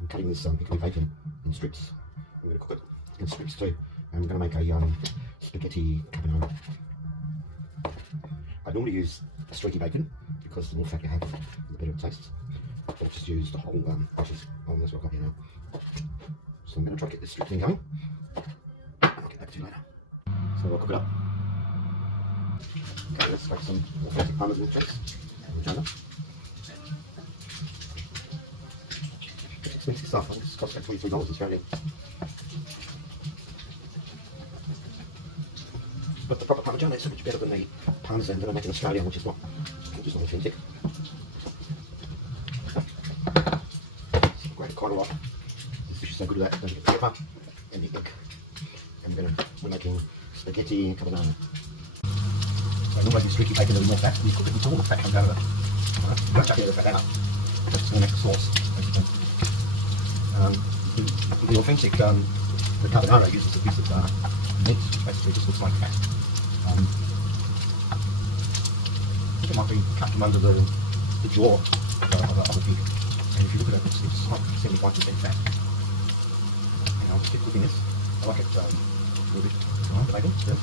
I'm cutting this pickly bacon in strips. I'm going to cook it in strips too. And I'm going to make a spaghetti carbonara. I normally use streaky bacon because the more fat you have, the better it tastes. I'll just use the whole, which is, that's what I've got here now. So I'm going to try to get this strip thing going. I'll get back to you later. So I'll cook it up. Okay, let's make some authentic parmesan cheese. Regina. It's expensive stuff. I think this costs about $23 Australian. But the proper Parmesan is so much better than the Parmesan that I make in Australia, which is not authentic. Grate quite a lot. This fish is so good at that. Don't get the pepper and the egg. And we're making spaghetti carbonara. So normally the streaky bacon a little more fat. You cook it until all the fat comes out of it. Alright, you don't chuck any of the fat out. That's just going to make the sauce, basically. The authentic the carbonara uses a piece of meat, which basically just looks like fat. I think it might be cut from under the jaw of a pig. And if you look at it, it's like 75% fat. And I'll just keep cooking this. I like it a little bit. Alright, bacon, yes.